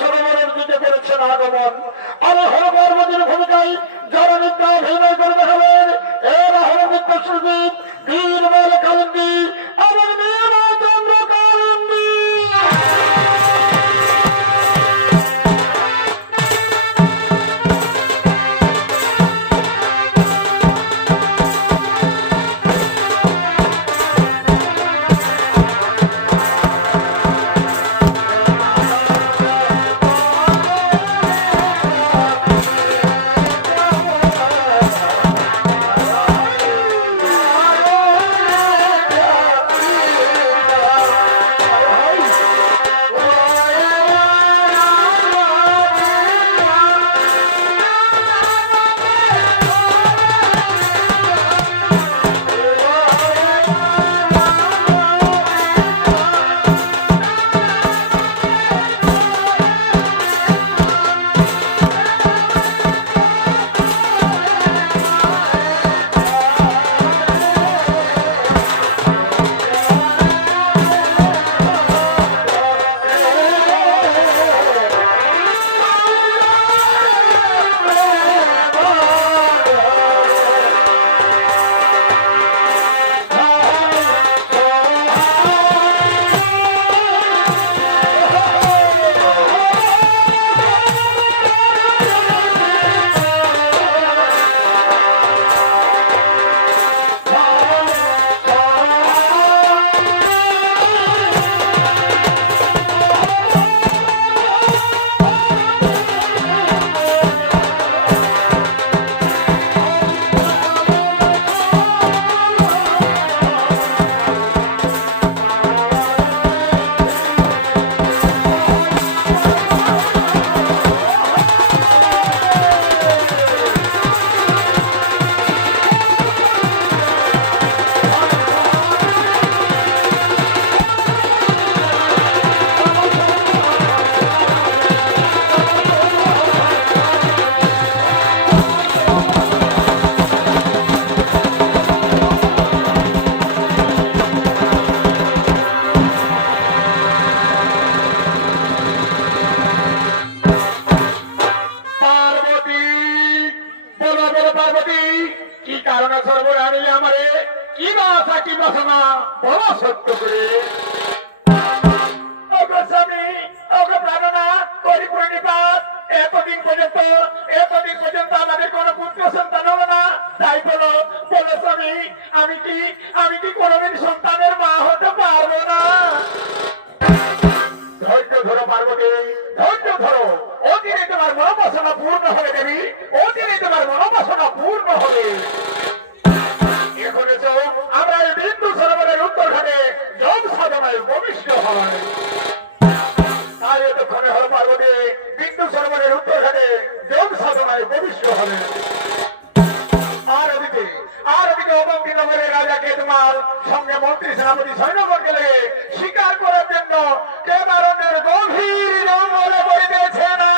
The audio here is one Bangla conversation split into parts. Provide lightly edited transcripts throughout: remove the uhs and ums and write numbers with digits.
সরোবরের দিকে করেছেন আগমন। আর হর পার্বতীর ভূমিকায় যারা নৃত্য অভিনয় করে দেখাবেন এরা হল নৃত্য সুরজিৎ, বীরবল কালিন্দী এবং নীলচন্দ্র কালিন্দী। আমি কি কোনোদিন সন্তানের মা হতে পারবো না? ধৈর্য ধরো পার্বতী, ধৈর্য ধরো। অচিরে তোমার মনোবাসনা পূর্ণ হবে দেবী, অচিরে তোমার মনোবাসনা পূর্ণ হবে। এখন আমরা এই বিন্দু সরোবরের উত্তর ঘাটে যোগ সাধনায় ভবিষ্য হয়। তাই এতক্ষণে হল পার্বতী বিন্দু সরোবরের উত্তর ঘাটে যোগ সাধনায় ভবিষ্য হবে। আর ওদিকে অবঙ্কিনগরের রাজা কেতুমাল সঙ্গে মন্ত্রী সেনাপতি সৈন্যগণ গেলে শিকার করার জন্য কেদারণ্যের গভীর জঙ্গলে পড়িতেছে না।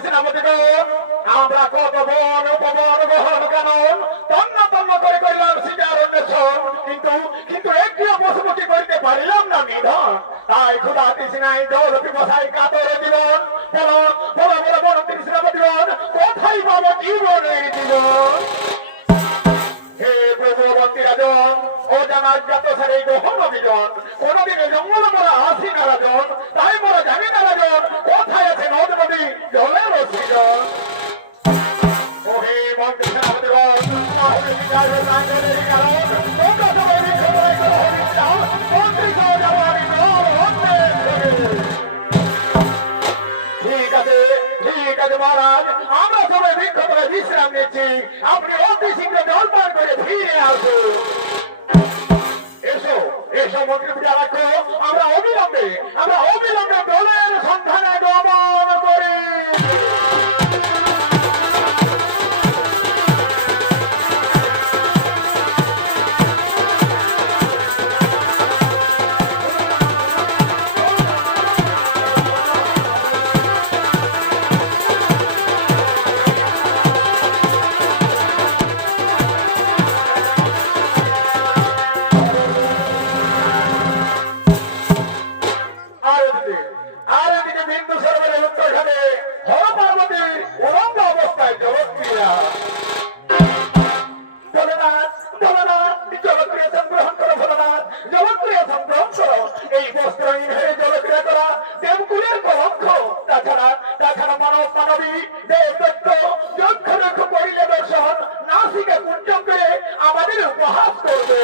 বিশ্রামতিগণ, আমরা কত বন উপবন গহন কানন তন্ন তন্ন করে করিলাম শিকার অন্বেষণ, কিন্তু কিন্তু একটিও পশুপক্ষী করিতে পারিলাম না নিধন। তাই ক্ষুধা তৃষ্ণায় জল পিপাসায় কাতর জীবন, বলো বলো বলো বলো বিশ্রামতিগণ, কোথায় পাবো জীবনের জীবন? হে প্রভু অবন্তীরাজন, ও জানাজ্ঞাত সারে গহন অভিযান, কোনদিনে জঙ্গল মোরা আসি না রাজন, তাই মোরা জানি না রাজন, কোথায় আছে নদ নদী জলের সৃজন। ও হে মন্ত্রী সেনাপতিগণ, তাহলে বিজয়ের লাঙ্গলের কারণ, তোমরা সবাই বিক্ষোভে করো হরিচাও, মন্ত্রী সহ যাবো আমি নর হন্যে। ঠিক আছে মহারাজ, আমরা সবাই বিক্ষোভে বিশ্রাম নিচ্ছি, আপনি অতি শীঘ্র জলপান করে ফিরে আসুন। এসো এসো মন্ত্রী পূজা রাখো, আমরা অবিলম্বে দলের সন্ধানে গমন করি। আর এদিকে বিন্দু সরোবরের উত্তরখানে হর পার্বতীর উলঙ্গ অবস্থায় জলক্রিয়া। ভোলেনাথ ভোলেনাথ, জলক্রিয়া সংগ্রহণ করো ভোলেনাথ, জলক্রিয়া সংগ্রহণ করো। এই বস্ত্রহীন হয়ে জলক্রিয়া করা দেবকুলের কলঙ্ক। তাছাড়া মানব মানবী দেবদত্ত যক্ষ যক্ষ করিলে দর্শন, নাসিকা কুঞ্চম করে আমাদের উপহাস করবে।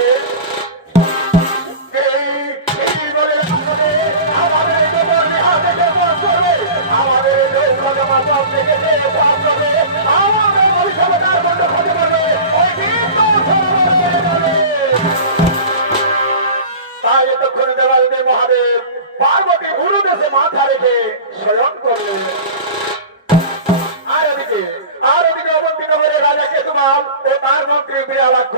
তাই এতক্ষণ দেবালদেব মহাদেব পার্বতী গুরুদেশে মাথা রেখে শয়ন করলেন। আর ওদিকে অবন্তী নগরের রাজা কেতুমাল ও তার মন্ত্রী বিড়ালাক্ষ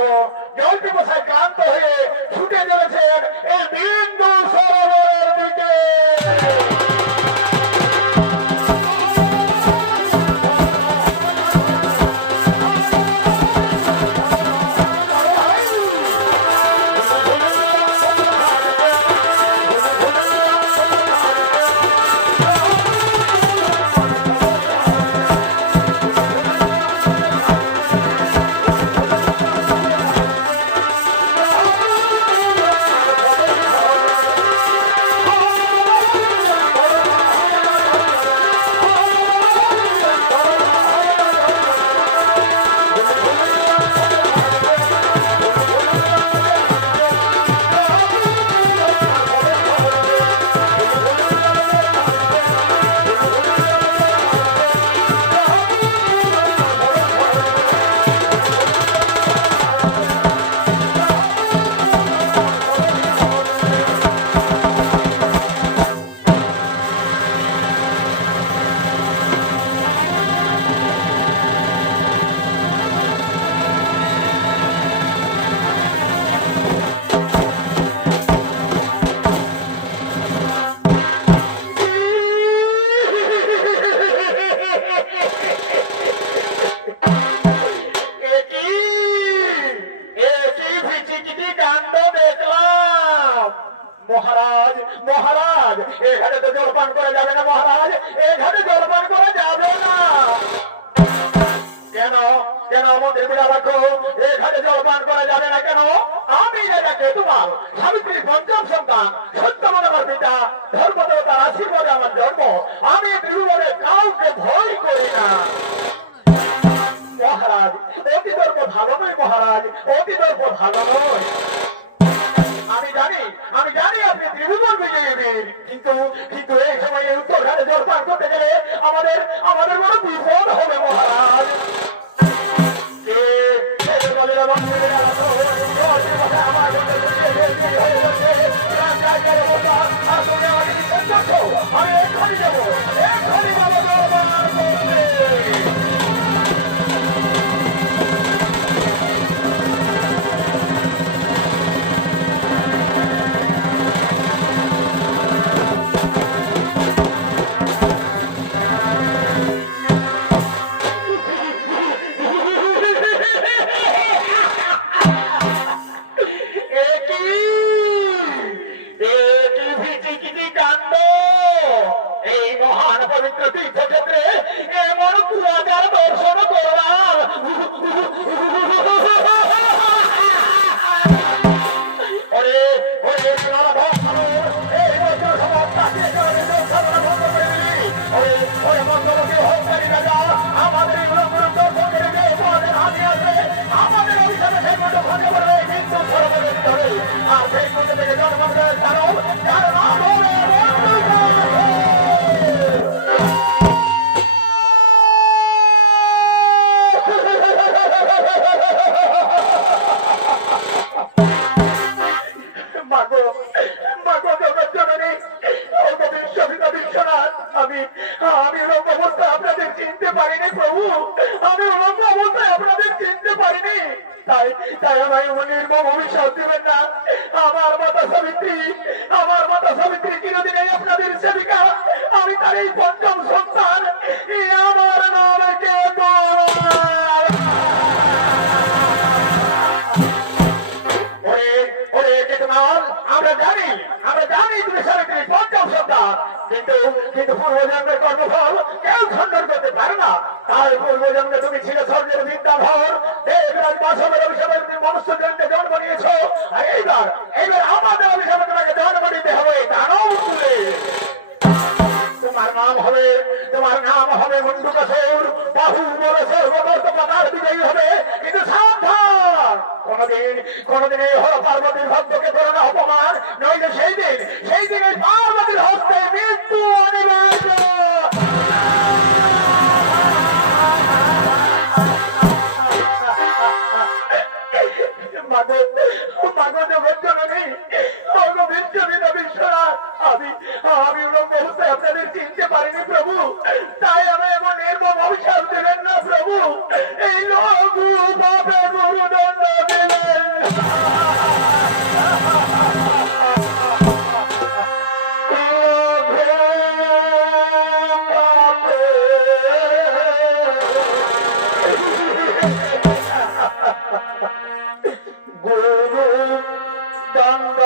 জল পিপাসায় ক্লান্ত হয়ে ছুটে চলেছেন এই বিন্দু সরোবরের দিকে। মহারাজ মহারাজ, এখানে তো জলপান করা যাবে না মহারাজ, এখানে জলপান করা যাবে না। কেন কেন মন্ত্রী বিড়া রাখো, এখানে জলপান করা যাবে না কেন? আমি রাজা কেতুমাল, সাবিত্রীর পঞ্চম সন্তান, সত্যবান পিতা, ধর্মদেবতার আশীর্বাদে আমার জন্ম, আমি ত্রিভুবনে কাউকে ভয় করি না। মহারাজ অতি দর্প ভালো নয় মহারাজ, অতি দর্প ভালো নয়। আমি জানি আপনি ত্রিভুবন বিজয়ী বীর, কিন্তু এই সময়ে উত্তরঘাটে জলপান করতে গেলে আমাদের বড় বিপদ হবে মহারাজ। আমি এক্ষুনি যাবো জলপান করতে। চিনতে পারিনি প্রভু, আমি উলঙ্গ অবস্থায় আপনাদের চিনতে পারিনি। তাই তাই আমার নির্মম অভিশাপ দিবেন না। আমার মাতা সাবিত্রী চিরদিনই আপনাদের সেবিকা, আমি তার এই পঞ্চম সন্তান। আমার নাম আমরা জানি তুমি সাবিত্রী পঞ্চম সন্তান, কিন্তু কিন্তু পূর্বজন্মের কর্মফল কেউ খণ্ডন করতে পারে না। তাই পূর্বজন্মে তুমি ছিল স্বর্গের বিদ্যাধর, দেবরাজ বাসবের অভিশাপে তুমি মনুষ্য জন্মে জন্ম নিয়েছ। আর এইবার আমাদের অভিশাপে তোমাকে জন্ম নিতে হবে দানব কুলে। তোমার নাম হবে মুন্ডুকাসুর, বাহু বলে সর্বদস্ত পদার বিজয়ী হবে। কিন্তু সাবধান, কোনদিন এই হর পার্বতীর ভক্তকে করো না অপমান, নইলে সেই দিন এই পার্বতীর হস্তে মৃত্যু অনিবার্য। আমি উলঙ্গ অবস্থায় আপনাদের চিনতে পারিনি প্রভু, তাই আমি এমন নির্মম অভিশাপ দেবেন না প্রভু। এই লঘু পাপে গুরুদণ্ড দেবেন। গুরু দণ্ড